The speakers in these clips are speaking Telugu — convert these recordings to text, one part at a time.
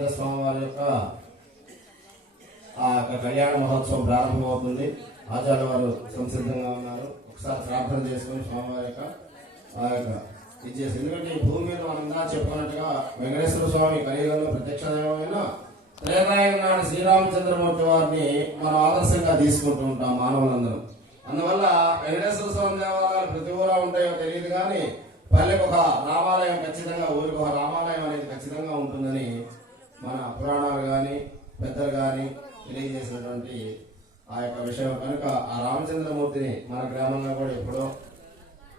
రామచంద్ర స్వామి వారి యొక్క కళ్యాణ మహోత్సవం ప్రారంభమవుతుంది. ఆచార్య వారు సంసిద్ధంగా ఉన్నారు. ఒకసారి ప్రార్థన చేసుకుని స్వామివారి యొక్క ఇచ్చేసి, ఎందుకంటే ఈ భూమి మీద మనంగా చెప్పుకున్నట్టుగా వెంకటేశ్వర స్వామి కలియుగంలో ప్రత్యక్ష దైవమైన త్రేతాయుగం నాడు శ్రీరామచంద్రమూర్తి వారిని మనం ఆదర్శంగా తీసుకుంటూ ఉంటాం మానవులందరూ. అందువల్ల వెంకటేశ్వర స్వామి దేవాలయాలు ప్రతి ఊరా ఉంటాయో తెలియదు కానీ పల్లెకు ఒక రామాలయం ఖచ్చితంగా, ఊరికి ఒక రామాలయం అనేది ఖచ్చితంగా ఉంటుందని మన పురాణాలు కానీ పెద్దలు కానీ తెలియజేసినటువంటి ఆ యొక్క విషయం. కనుక ఆ రామచంద్రమూర్తిని మన గ్రామంలో కూడా ఎప్పుడో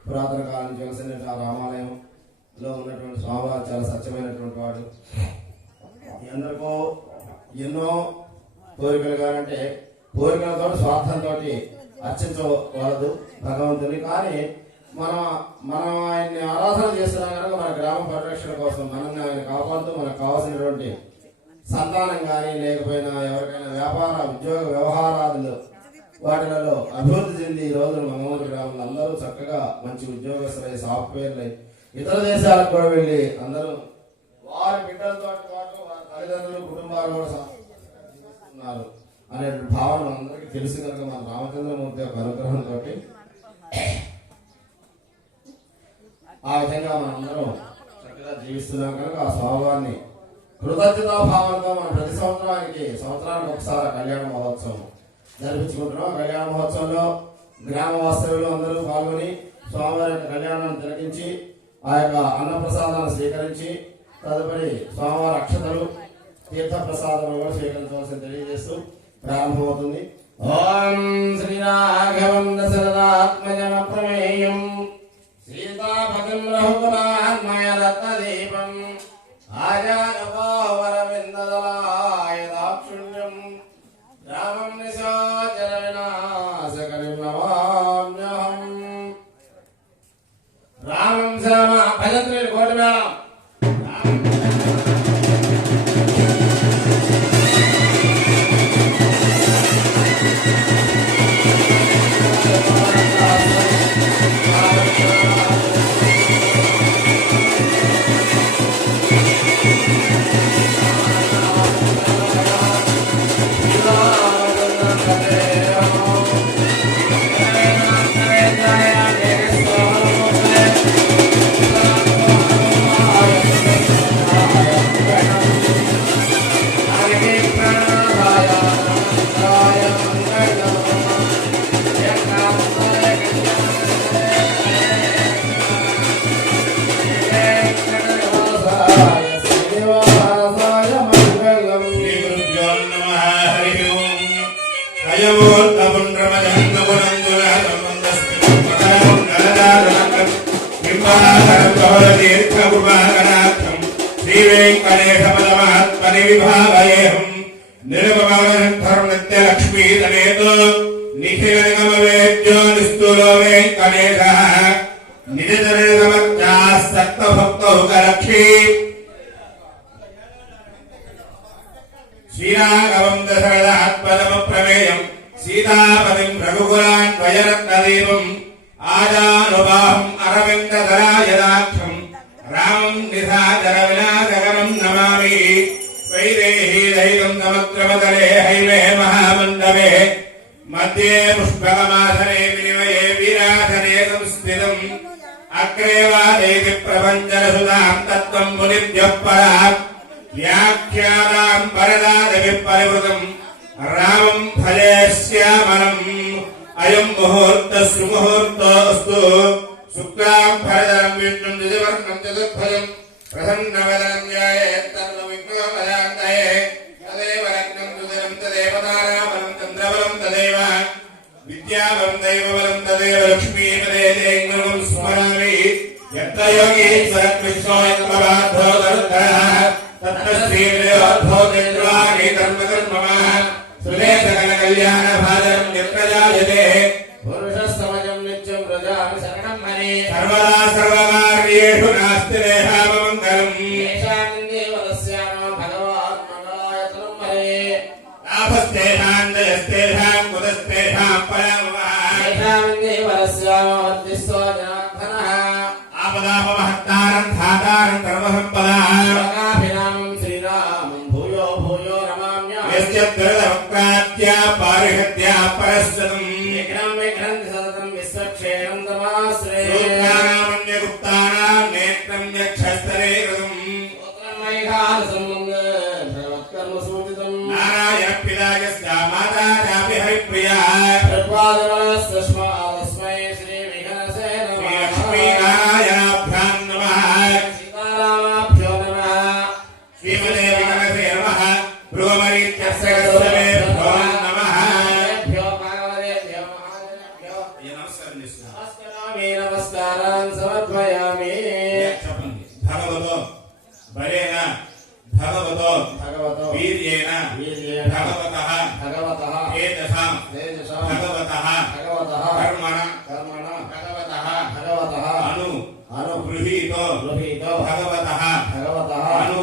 పురాతన కాలం నుంచి వెలిసిన ఆ రామాలయంలో ఉన్నటువంటి స్వామివారు చాలా సత్యమైనటువంటి వాడు. ఎందరికో ఎన్నో కోరికలు కానంటే కోరికలతో స్వార్థంతో అర్చించవలదు భగవంతుని. కానీ మనం ఆయన్ని ఆరాధన చేస్తున్నాం కనుక మన గ్రామ పరిరక్షణ కోసం మనల్ని ఆయన కాపాడుతూ మనకు కావాల్సినటువంటి సంతానం కానీ లేకపోయినా ఎవరికైనా వ్యాపార ఉద్యోగ వ్యవహారాలు వాటిలలో అభివృద్ధి చెంది ఈ రోజున మంగళూరు గ్రామంలో అందరూ చక్కగా మంచి ఉద్యోగస్తులై సాఫ్ట్వేర్లు ఇతర దేశాలకు కూడా వెళ్ళి అందరూ వారి బిడ్డలతో పాటు వారి తల్లిదండ్రులు కుటుంబాలు కూడా ఉన్నారు అనే భావన అందరికీ తెలుసు కనుక మన రామచంద్రమూర్తి యొక్క అనుగ్రహంతో ఆ విధంగా మనందరం చక్కగా జీవిస్తున్నాం కనుక ఆ స్వామివారిని కృతజ్ఞతా భావంతో మనం ప్రతి సంవత్సరానికి ఒకసారి కళ్యాణ మహోత్సవం జరిపించుకుంటున్నాం. కళ్యాణ మహోత్సవంలో గ్రామ వాస్తవ్యులు అందరూ పాల్గొని స్వామివారి యొక్క కళ్యాణాన్ని తిలకించి ఆ యొక్క అన్నప్రసాదాన్ని స్వీకరించి తదుపరి స్వామివారి అక్షతలు తీర్థ ప్రసాదాలు కూడా స్వీకరించవలసింది తెలియజేస్తూ ప్రారంభమవుతుంది. ఓం శ్రీరాఘవం దశరథాత్మజం ప్రమేయం సీతాపతిం రఘుకులాన్మయ రత్నదీపం ఆజానపావరవిందదలాయదాక్షుణ్యం రామం నిశాచర వినాశకరిం నమామ్యహం. రామం శ్యామ భజంత్రులు కోటి మేళం. శ్రీరాఘవం దశరథాత్మజం ప్రమేయం సీతాపతిం రఘుకులాన్వయ రత్నదీపం ఆజానుబాహం అరవిందధరాయదాక్షం రామం నిశాచర వినాశకరం నమామి. వైదేహీ దైవం సముద్రమతలే హైమే మహామండవే మధ్యే పుష్పకమాసనే వినిమయే వీరాసనే సంస్థితం అగ్రే వాదేతి ప్రపంచరసుతాం తత్వం మునిభ్యః పరాత్ వ్యాఖ్యానాం వరదాదవి పరివృతం రామం భజే శ్యామలం. అయం ముహూర్త సుముహూర్తోస్తు శుక్లాం భరధరం విష్ణుం ద్వివర్ణం చతుర్భుజం ప్రసన్నవదనం ధ్యాయేత్ సర్వవిఘ్నోపశాంతయే. తదేవ రత్నం సుదరం తదేవ తారాబలం చంద్రబలం తదేవ విద్యాబలం దైవబలం తదేవ లక్ష్మీపదే దేంగురం స్మరామి. యత్ర యోగీశ్వర కృష్ణో యత్రబాధో దరుద్రః తత్ర శ్రీర్యోద్భోతిర్వాణి కర్మకర్మమా సురేశకల కళ్యాణ భాజనం నిర్ప్రజాయతే. పురుషస్తమజం నిత్యం ప్రజామి శరణం హరే. సర్వదా సర్వకార్యేషు నాస్తి దేహామంగళం. భగవాన్ మంగళాయతనం హరే. లాభస్తేషాం జయస్తేషాం కుతస్తేషాం పరమవర్తిస్వజనార్దనః. ఆపదాపమహత్తారం ధాతారం కర్మసంపదాం లోకాభిరామం శ్రీరామం सत्यत्रदवक्रात्या पारिहत्या परस्वतम् विघ्नं विघ्नन्ति सततं विश्वक्षेणं तमाश्रये सूत्राणामन्यगुप्तानां नेत्रं यक्षस्तरे कृतम् भगवत्कर्मसूचितम् नारायणपितायस्य माता चापि हरिप्रिया प्रपादनस्तस्मादस्मै श्रीविघ्नसे नमः श्रीलक्ष्मीनारायणाभ्यां नमः सीतारामाभ्यो नमः श्रीमते विघ्नसे नमः भृगुमरीत्यस्य सर्वेभ्यो नमः भ्यो भगवतेभ्यो महादेवेभ्यो नमस्कारामि नमस्कारान् समर्पयामि भगवतो बलेन भगवतो भगवतो वीर्येण वीर्येण भगवतः भगवतः तेजसां तेजसा भगवतः भगवतः कर्मणा कर्मणा भगवतः भगवतः अनु गृहीतो गृहीतो भगवतः भगवतः अनु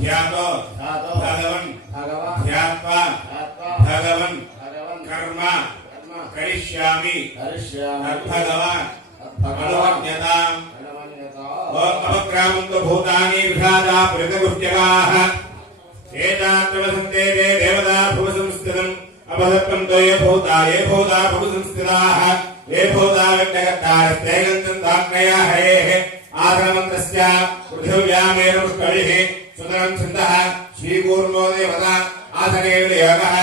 ध्यातो ध्यातो भगवन् भगवान् ध्यात्वा ध्यात्वा भगवन् भगवन् कर्म कर्म करिष्यामि करिष्यामि भगवान् भगवान् अनुज्ञताम् अनुमन्यता ओम अपक्रामन्तु भूतानि विषादा पुरितगुह्यकाः एतात्रवसन्ते ते देवता भुवसंस्थितम् अपसत्त्वं ते ये भूता भुवसंस्थिताः ये भूता व्यक्तकर्तारस्ते गन्तन्ताग्नया हरेः आसनमन्त्रस्य पृथिव्यामेव पुष्करिः सुतरं छन्दः श्रीकूर्मो देवता आसने विनियोगः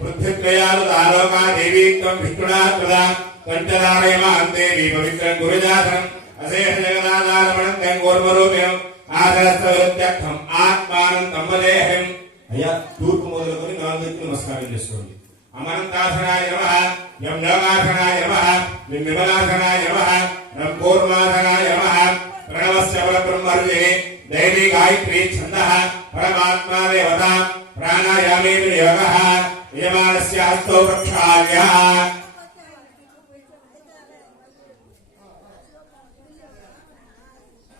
पृथ्वीत्रयालुतालोका देवी त्वं विष्णुना कृता कण्ठधारयमान्तेवी पवित्रं गुरुजासनम् अशेष जगदाधारमणं तं कूर्मरूपिणम् ఆదరస్తవ్యర్థం ఆత్మానందం వదేహం అయ్యా తూర్పు మొదలుకొని నాలుగు నమస్కారం చేసుకోండి అమనంతాసనాయ నమః యం యోగాసనాయ నమః యం విమలాసనాయ నమః యం కూర్మాసనాయ నమః ప్రణవస్య పరబ్రహ్మర్యే దైవీ గాయత్రీ ఛందః పరమాత్మా దేవత ప్రాణాయామే యోగః యమానస్య హస్తో ప్రక్షాళ్యః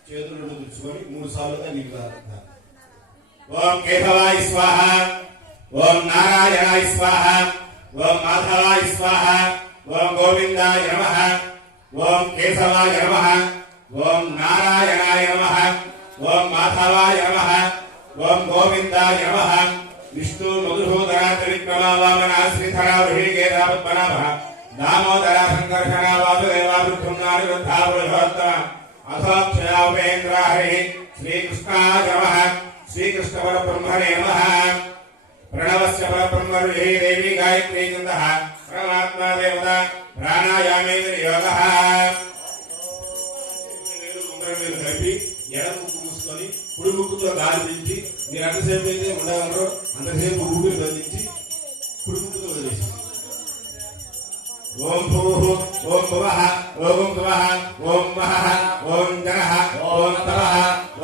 చేతులను తుడుచుకొని 3 సార్లుగా నీళ్లు తాగుతారు. ఓం కేశవాయ స్వాహ ఓం నారాయణాయ స్వాహ ఓం మాధవాయ స్వాహ ఓం గోవిందాయ నమః ఓం కేశవాయ నమః ఓం నారాయణాయ నమః ఓం మాధవాయ నమః ఓం గోవిందాయ నమః విష్ణు మధుసూదన త్రివిక్రమ వామన శ్రీధర వృషికేశ పద్మనాభ దామోదర సంకర్షణ వాసుదేవ వృద్ధున్నాని వృద్ధా పురుషోత్తమ అథోక్షయాపేంద్ర హరి శ్రీకృష్ణాయ నమః శ్రీకృష్ణ పరబ్రహ్మణే నమః ప్రణవస్య పరబ్రహ్మర్యే దేవి గాయత్రీ ఛందః పరమాత్మా దేవత ప్రాణాయామే యోగః కలిపి ఎడమ ముక్కు మూసుకొని కుడి ముక్కుతో గాలి పీల్చి మీరు ఎంతసేపు అయితే ఉండగలరో అంతసేపు ఊపిరి బంధించి కుడి ముక్కుతో వదిలేసి ఓం భూః ఓం భువః ఓం భువః ఓం వహః ఓం జనః ఓం తవః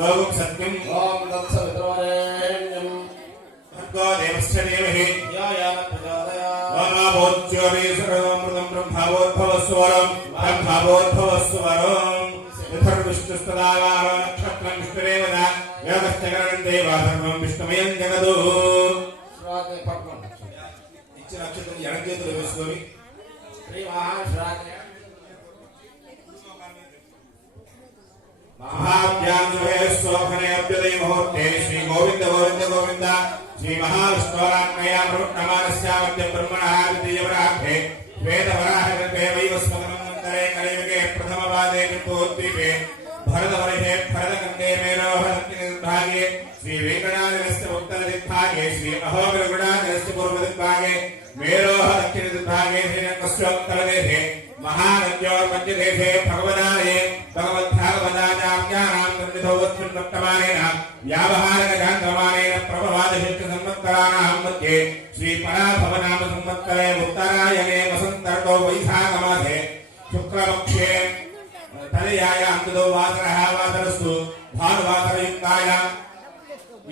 ఓం సత్యం ఓం తత్సవితుర్వరేణ్యం భర్గో దేవస్య ధీమహి ధ్యాయామ ప్రచోదయాత్ ఓమాభోజ్యోతిసర్వమృతం బ్రహ్మవోద్భవస్వరం బ్రహ్మవోద్భవస్వరం విష్ణుస్తదావారో నక్షత్రం విష్ణురేవద యోగశ్చకరణం దేవా సర్వం విష్ణుమయం జగదు శ్రాద్ధ పట్నం ఇచ్చిన నక్షత్రం ఎడం చేతిలో వేసుకొని శ్రీ మహాశ్రాద్ధ महाभ्यान्वयस्वोखने मुहूर्ते श्री गोविंद गोविंद गोविंद श्री महाविष्णोरात्मया प्रवृत्तमानस्यामद्य ब्रह्मणः द्वितीयवराहे वेदवराहकृते वैवस्वतमन्तरे कलियुगे प्रथमपादे विभूद्वीपे भरतवर्षे भरतखण्डे मेरोहरत्तिभागे श्री वेङ्कटाचलस्य उत्तरदिग्भागे श्री अहोबिलगुणाचलस्य पूर्वदिग्भागे मेरोहदक्षिणदिग्भागे श्रीरङ्गस्योत्तरदेशे महानद्योर्मध्यदेशे भगवदालये भगवद्भागवदाचार्याणां सन्निधौवत्सुन्नक्तमानेन व्यावहारिकजान्तमानेन प्रभवादशिष्टसंवत्सराणां मध्ये श्रीपराभवनाम संवत्सरे उत्तरायणे वसन्तर्तो वैशाखमासे शुक्लपक्षे तदयायां तदो वासरः वासरस्तु भानुवासरयुक्तायां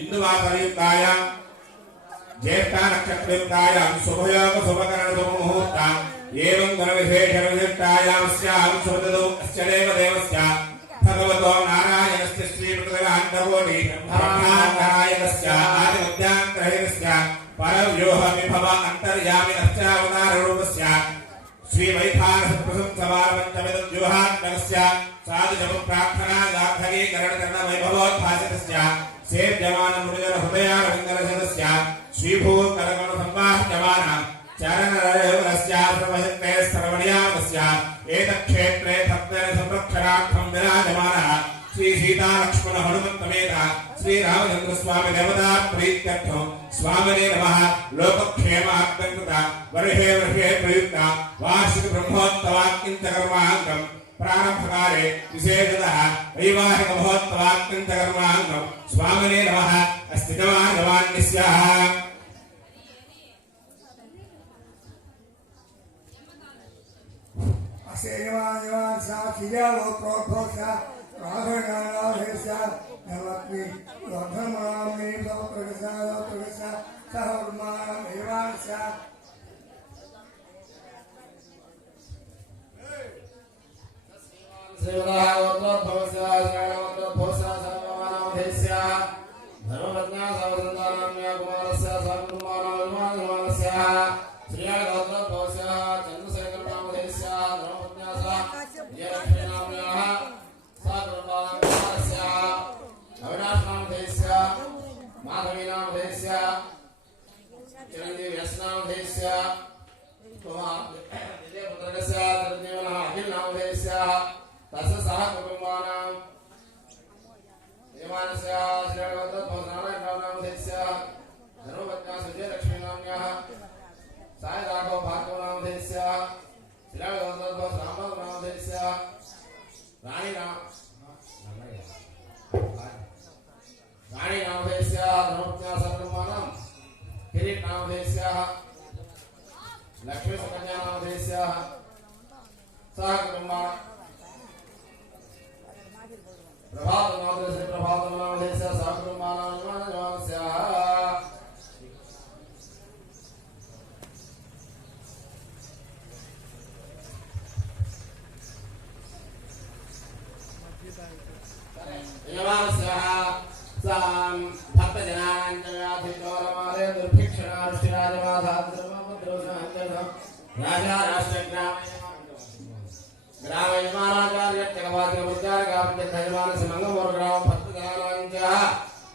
इन्दुवासरयुक्तायां ज्येष्ठा नक्षत्रयुक्तायां शुभयोग शुभकरण शुभमुहूर्तां एवं गुणविशेषविशिष्टायां स्यां सुहृदौ अस्य देवस्य भगवतो नारायणस्य श्रीपृथ्वीरान्तकोटि ब्रह्माण्डनायकस्य आदिमध्यान्तरहितस्य परव्यूहविभव अन्तर्यामि अष्टावताररूपस्य श्रीवैखानसप्रसंसमारपञ्चमिदव्यूहात्मकस्य साधुजपप्रार्थना गार्थरीकरणकरणवैभवोद्भासितस्य सेव्यमानमुनिजनहृदयारविन्दरसदस्य श्रीभूतकरकमल सीता लक्ष्मण हनुमंत समेत श्री रामचंद्र स्वामी देवता प्रीत्यर्थम स्वामिने नमः लोकक्षेमार्थंकृत वर्षे वर्षे प्रयुक्त वार्षिक ब्रह्मोत्सवाक्यन्तकर्माङ्गं प्रारंभकाले विशेषतः वैवाहिक महोत्सवाक्यन्तकर्माङ्गं स्वामिने नमः अस्तितमागवान्यस्याः लक्ष्मी सुकन्या नामधेयस्याः सह कुटुम्बा प्रभात नामधेयस्याः सह कुटुम्बानां राजा राष्ट्र ग्राम यजमानाचार्य चकवादी मुद्दार गापन यजमान से मंगम और ग्राम भक्त जनानांचा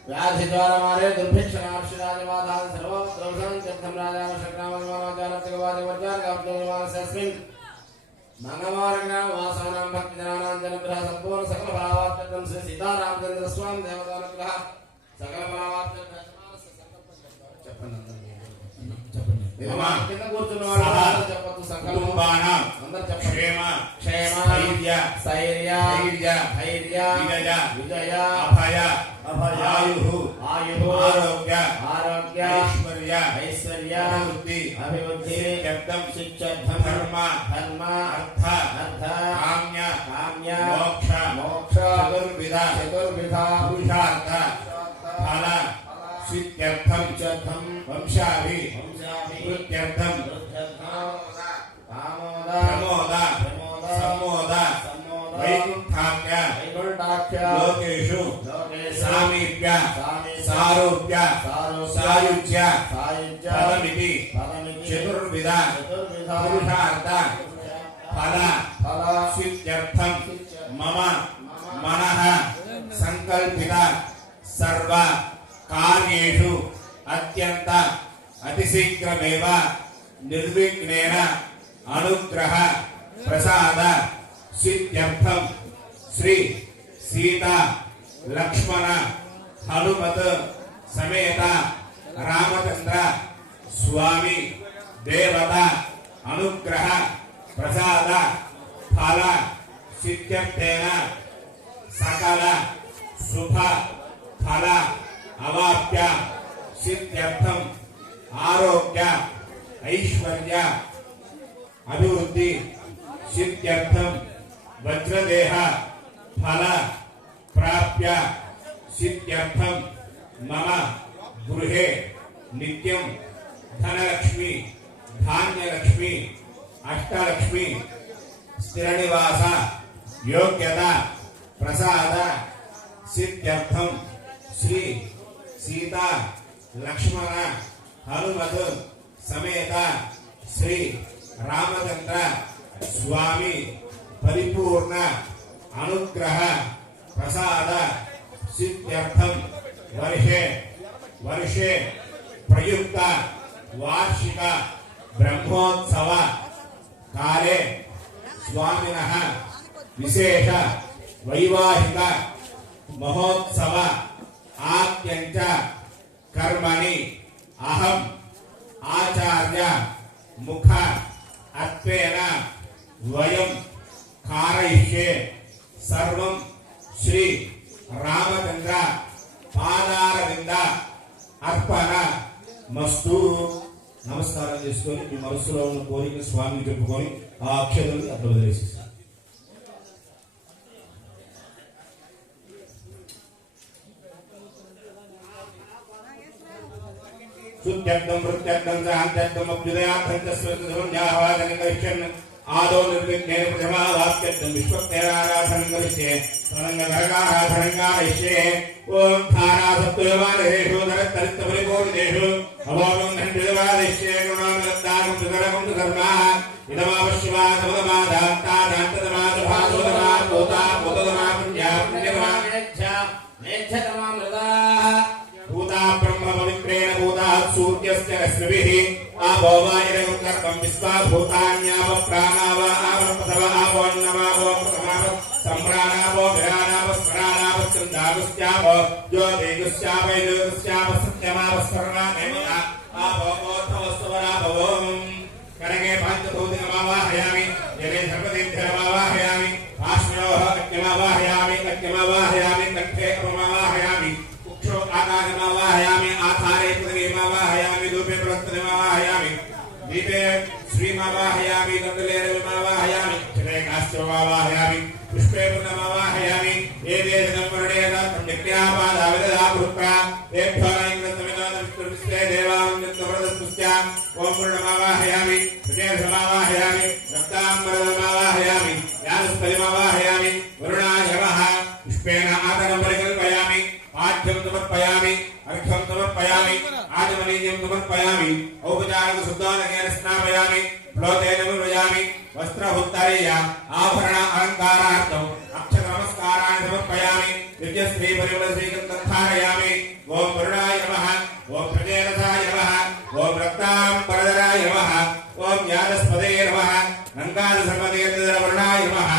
व्याधि द्वारा मारे दुर्भिक्ष राष्ट्र राजवादान सर्व द्रवसन जगदम राजा राष्ट्र ग्राम यजमानाचार्य चकवादी मुद्दार गापन यजमान से अस्मिन मंगमार ग्राम वासानां भक्त जनानां जनग्रह संपूर्ण सकल भावार्थम श्री सीता रामचंद्र स्वामी देवता अनुग्रह सकल भावार्थम यजमान से संकल्प చెప్పండి కింద కూర్చున్న వాళ్ళు చెప్పొచ్చు సంకల్పానాం అందరూ క్షేమ క్షేమ ధైర్య స్థైర్య ధైర్య ధైర్య విజయ విజయ అభయ అభయాయు ఆయు ఆరోగ్య ఆరోగ్య ఐశ్వర్య ఐశ్వర్య అభివృద్ధి అభివృద్ధి శబ్దం శిక్షర్థం ధర్మ ధర్మ అర్థ అర్థ కామ్య కామ్య మోక్ష మోక్ష చతుర్విధ చతుర్విధ పురుషార్థ ఫల సిద్ధ్యర్థం చర్థం వంశాభి वृद्ध्यर्थम प्रमोद सम्मोद वैकुंठाख्य लोकेषु सामीप्य सारूप्य सायुज्य फलमिति चतुर्विध पुरुषार्थ फल सिद्ध्यर्थम मम मनः संकल्पित सर्व कार्येषु अत्यंत अतिशीघ्रमेव निर्विघ्नेन अनुग्रह प्रसाद सिद्ध्यर्थम श्री सीता लक्ष्मण हनुमत समेत रामचंद्र स्वामी देवता अनुग्रह प्रसाद फल सिद्ध्यर्थेन सकल शुभ फल अवाप्य सिद्ध्यर्थम आरोग्य ऐश्वर्य अभिवृद्धि सिद्ध्यर्थम वज्रदेह फल प्राप्य सिद्ध्यर्थम मम गृहे नित्यं धनलक्ष्मी धान्यलक्ष्मी अष्टलक्ष्मी स्थिरनिवास योग्यता प्रसाद सिद्ध्यर्थम श्री सीता लक्ष्मण हनुमत समेत श्री रामचंद्र स्वामी परिपूर्ण अनुग्रह प्रसाद सिद्ध्यर्थम वर्षे वर्षे प्रयुक्त वार्षिक ब्रह्मोत्सव काले स्वामिनः विशेष वैवाहिक మహోత్సవ ఆప్యంచ కర్మణి అహం ఆచార్య ముఖ అత్వేన వయం కారయిష్యే సర్వం శ్రీ రామచంద్ర పాదారవింద అర్పణ మస్తు. నమస్కారం చేసుకొని మీ మనసులో ఉన్న కోరిక స్వామిని చెప్పుకొని ఆ అక్షరాన్ని అట్లా వదిలేసేసారు. శుద్ధ్యర్థం వృత్త్యర్థం శాంత్యర్థం అభ్యుదయార్థం చ స్వస్వన్యాహవాదనం కరిష్యన్ ఆదో నిర్విఘ్నేన ప్రథమావాప్త్యర్థం విశ్వక్తేరారాధనం కరిష్యే స్వరంగ కరిష్యే. ఓం ధారాసత్వమానేషు నరత్తరిత్తపరిపూర్ణేషు అమోఘం ఘంటివాదిష్యే గుణామిలత్తానం సుకరకం ధర్మా ఇదమావశ్యమా సమదమాదాంతాదాంతదమాసుభాసుదమా పోతా పోతదమా పుణ్యా పుణ్యదమా మేధ్యతమా మృదా భూతా బ్రహ్మ పవిత్రేణ భూతా సూర్యస్య రశ్మిభిః ఆపో వాయురేవం గర్భం విశ్వా భూతాన్యావ ప్రాణావ ఆవపతవ ఆపోన్నమావో ప్రథమావ సంప్రాణావో విరాణావ స్మరాణావ చందాగుస్యావ జ్యోతిగుస్యావ వైదుగుస్యావ సత్యమావ సర్వాణేమత ఆపో ఓర్ధవస్వరాభవం. కనకే పంచభూతికమావాహయామి జనే సర్వతీర్థమావాహయామి ఆశ్రయోః అగ్నిమావాహయామి అగ్నిమావాహయామి కంఠే అపమావాహయామి आकाशमावाहयामि आधारे पृथिवीमावाहयामि धूपे बृहस्पतिमावाहयामि दीपे श्रीमावाहयामि गंगलेरमावाहयामि जले काश्यमावाहयामि पुष्पे पूर्णमावाहयामि एते जनवर्णेदातं नित्यापादाविदाभूत्वा एभ्योनैन्द्रतमिनादविष्णुस्ते देवावन्दवरदस्पुस्त्या ओम पूर्णमावाहयामि सुकेशमावाहयामि रक्ताम्बरमावाहयामि यानस्पतिमावाहयामि वरुणाय नमः. पुष्पेण आतनं परिकल्पयामि आद्यं समर्पयामि अर्घ्यं समर्पयामि आचमनीयं समर्पयामि औपचारिक शुद्धानकेन स्नापयामि प्लोतेन विभयामि वस्त्रहुत्तरीय आभरण अलङ्कारार्थम् अक्षत नमस्काराणि समर्पयामि दिव्यश्री परिमल श्रीगन्धं धारयामि. ओम वरुणाय नमः ओम प्रजेरथाय नमः ओम रक्ताम्बरधराय नमः ओम यादस्पदये नमः नङ्गादसर्वतीर्थधरवर्णाय नमः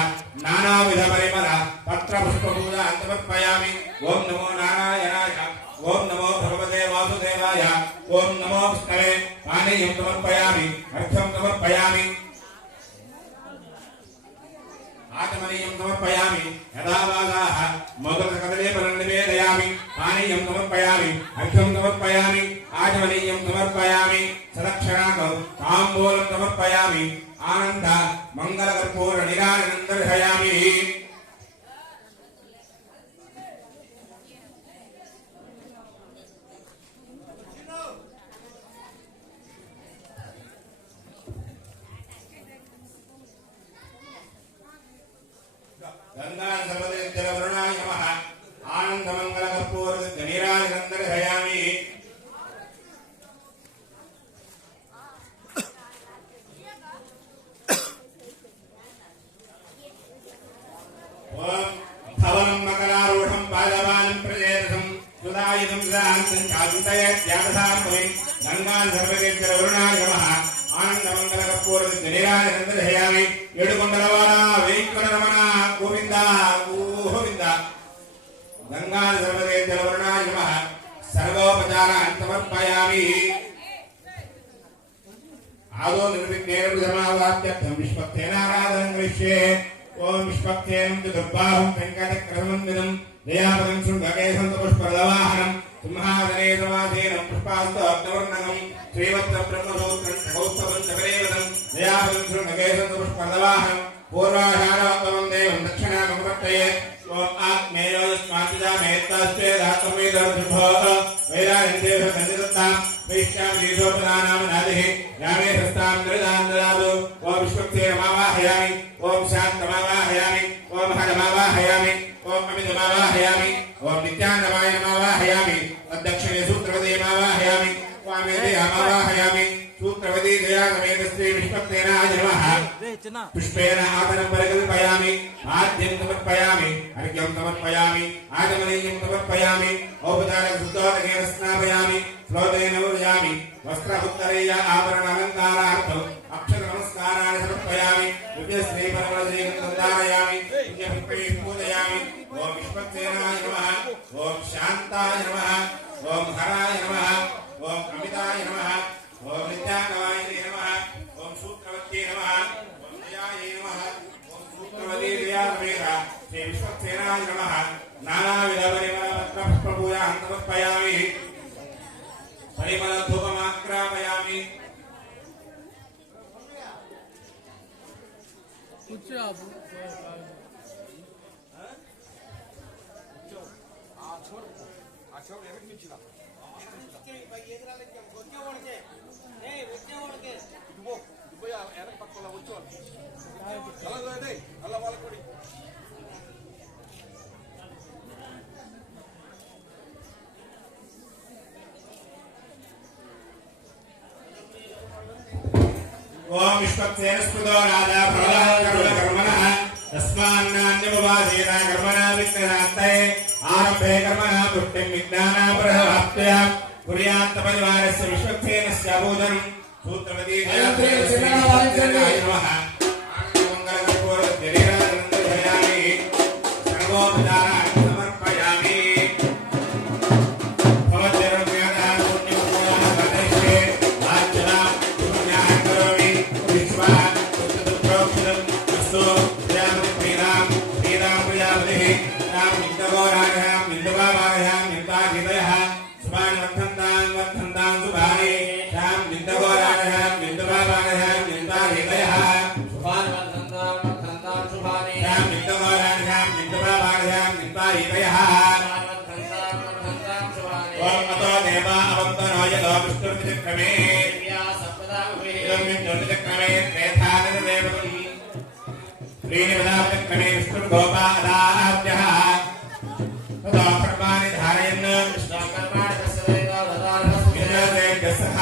नानाविध परिमल पत्र पुष्पपूजा समर्पयामि. ओम नमो नारायणाय ओम नमो भगवते वासुदेवाय ओम नमो विष्णवे. पानीयं समर्पयामि अर्घ्यं समर्पयामि आचमनीयं समर्पयामि यदावादाः मोदककदलीफलं निवेदयामि. पानीयं समर्पयामि अर्घ्यं समर्पयामि आचमनीयं समर्पयामि सदक्षिणाकं ताम्बूलं समर्पयामि आनन्द मङ्गलकर्पूर निराजनं दर्शयामि. गंगा सर्वदेववरुणाय नमः आनन्दमङ्गलकर्पूर निराजनं दर्शयामि. ओम धवलं मकरारूढं पादवानं प्रजेतसं सुदायुधं सान्तं चान्तयत्यादधात्मनि गंगा सर्वदेववरुणाय नमः आनन्दमङ्गलकर्पूर निराजनं दर्शयामि. ఏడుకొండలవాడ వెంకట రమణ గోవింద గోవింద. గంగా సర్వదేవవర్ణాయ నమః సర్వోపచారాన్ సమర్పయామి. ఆదో నిర్విఘ్నేన ప్రథమావాప్త్యర్థం విశ్వక్సేనారాధనం కరిష్యే. ఓం విశ్వక్సేనం దుర్బాహుం వెంకటక్రమందినం దయాపదం శృంగకేశం పుష్పరదవాహనం సింహాసనే సమాధీనం పుష్పాస్త అగ్నవర్ణకం శ్రీవత్సం బ్రహ్మసూత్రం కౌస్తవం చకరేవదం దయాపదం శృంగకేశం పుష్పరదవాహనం పూర్వాషాఢోత్తమం దేవం దక్షిణాకమపట్టయే. ఓం ఆత్మేయోస్మాత్మేతస్వేదాత్మేదర్శుభో వైరాజందేవనందిదత్తాం వైష్ణాం జీశోపదానామనాదిః యామే హస్తాం దరిదాం దదాతు. ఓం విశ్వక్సేనమావాహయామి ఓం శాంతమావాహయామి ఓం హరమావాహయామి ఓం అమితమావాహయామి ఓం నిత్యాన్నమాయనమావాహయామి తద్దక్షిణే సూత్రవదేమావాహయామి స్వామేదయామావాహయామి सूत्रवती दया समेत श्री विश्वक्सेनाय नमः. पुष्पेण आतनं परिकल्पयामि आद्यं समर्पयामि अर्घ्यं समर्पयामि आचमनीयं समर्पयामि औपचारिक शुद्धोदकेन स्नापयामि श्लोकेन विभयामि वस्त्रहुत्तरीय आभरण अलङ्कारार्थम् अक्षत नमस्काराणि समर्पयामि. दिव्यश्री परिमल श्रीगन्धं धारयामि पुण्यपुष्पैः पूजयामि. ఓం విశ్వక్సేనాయ నమః ఓం శాంతాయ నమః ఓం హరాయ నమః ఓం అమితాయ నమః ఓం నిత్యానవాయ నమః ఓం సూత్రవత్యే నమః ఓం జయాయ నమః ఓం సూత్రవతీ దివ్యావేద శ్రీ విశ్వక్సేనాయ నమః నానావిధ పరిమళ పత్ర పుష్పపూజాం సమర్పయామి పరిమళ ధూపమాగ్రాపయామి ఓం విశ్వక్సేనస్పృతో రాజా ప్రళయకర్మణః తస్మాన్నాన్యముపాసేన కర్మణా విఘ్నశాంతయే ఆరంభే కర్మణా పుష్టిం విజ్ఞానాపరమాప్త్యా కుర్యాత్ పరివారస్య విశ్వక్సేనస్య పూజనం సూత్రవతీ నమః ఆనందమంగళకర్పూరజ్వలిరానందజయామి సర్వోపచారాన్ని సమర్పయామి శ్రీనివాసక్రమే విష్ణుగోపాదాభ్యః తదా కర్మాణి ధారయన్ కర్మాణి తస్సవేదో దదాన విజయదేశః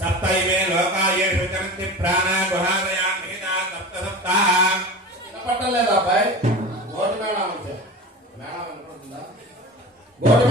सप्तैवे लोकायेषु चरन्ति प्राणा गुहादयां निहिता सप्त सप्ताः పట్టలేదు అబ్బాయి గోటు మేళం అంటే మేళం అనుకుంటుందా గోటు